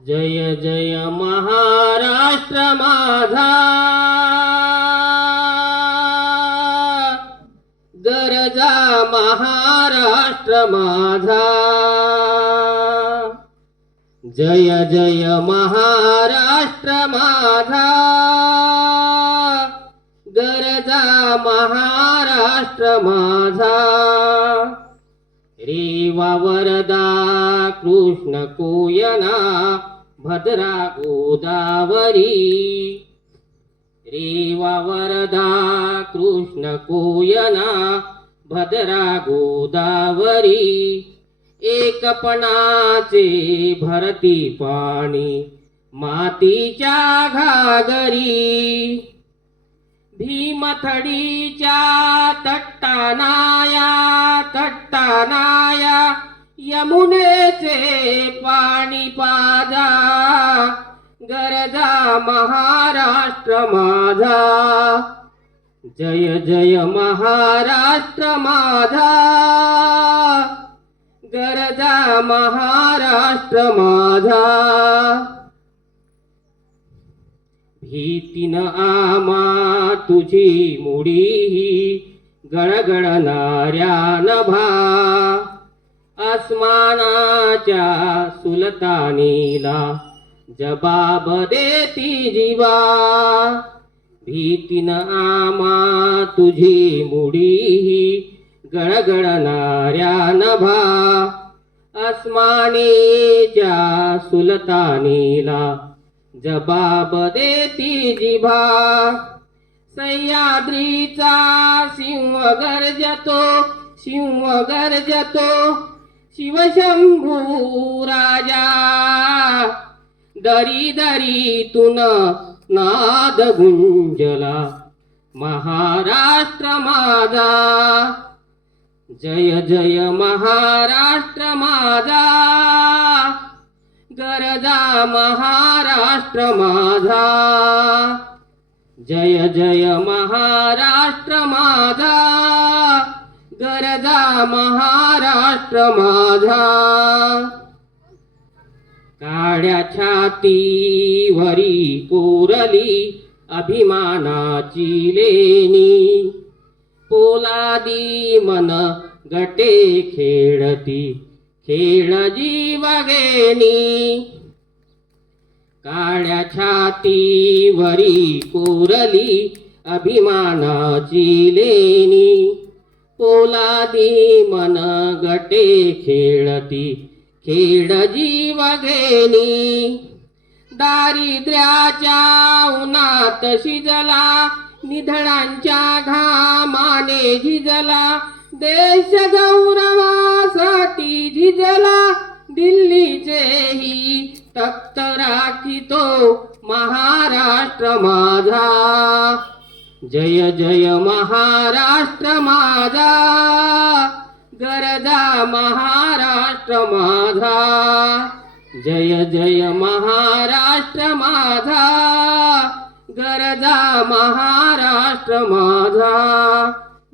जय जय महाराष्ट्र माझा, गरजा महाराष्ट्र माझा। जय जय महाराष्ट्र माझा, गरजा महाराष्ट्र माझा। रेवा वरदा कृष्ण कोयना भद्रा गोदावरी, रेवा वरदा कृष्ण कोयना भद्रा गोदावरी। एकपणाचे भरती पाणी मातीच्या घागरी, भीमथडीच्या तट्टानाया यमुनेचे पाणी पाजा। गरजा महाराष्ट्र माझा, जय जय महाराष्ट्र माझा। गरजा महाराष्ट्र माझा। भीतीन आमा तुझी मुडी गळगळणाऱ्या नभा, आसमानाच्या सुलतानीला जबाब देती जीवा। भीतीन आमा तुझी मुडी गळगळणाऱ्या नभा, आसमानीच्या सुलतानीला जबाब देती जिभा। सह्याद्रीचा सिंह गर्जतो, सिंह गर्जतो शिवशंभू राजा। दरी दरीतून नाद गुंजला महाराष्ट्र माझा, जय जय महाराष्ट्र माझा। गरजा महाराष्ट्र माझा, जय जय महाराष्ट्र माझा। गरजा महाराष्ट्र माझा। काळ्या छातीवरी कोरली अभिमानाची लेणी, पोलादी मन गटे खेळती खेळ जीवगेनी। काळ्या छातीवरी कोरली अभिमानाची लेणी, पोलादी मन गटे खेळती खेळ जीवगेनी। दारिद्र्याच्या उन्हात शिजला, निधड्यांच्या घामाने झिजला, देश गौरवासाठी झिजला। दिल्लीचेही तख्त राखितो महाराष्ट्र माझा, जय जय महाराष्ट्र माझा। गरजा महाराष्ट्र माझा, जय जय महाराष्ट्र माझा। गरजा महाराष्ट्र माझा,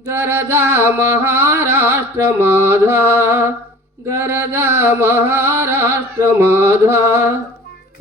गरजा महाराष्ट्र माझा। गरजा महाराष्ट्र माझा।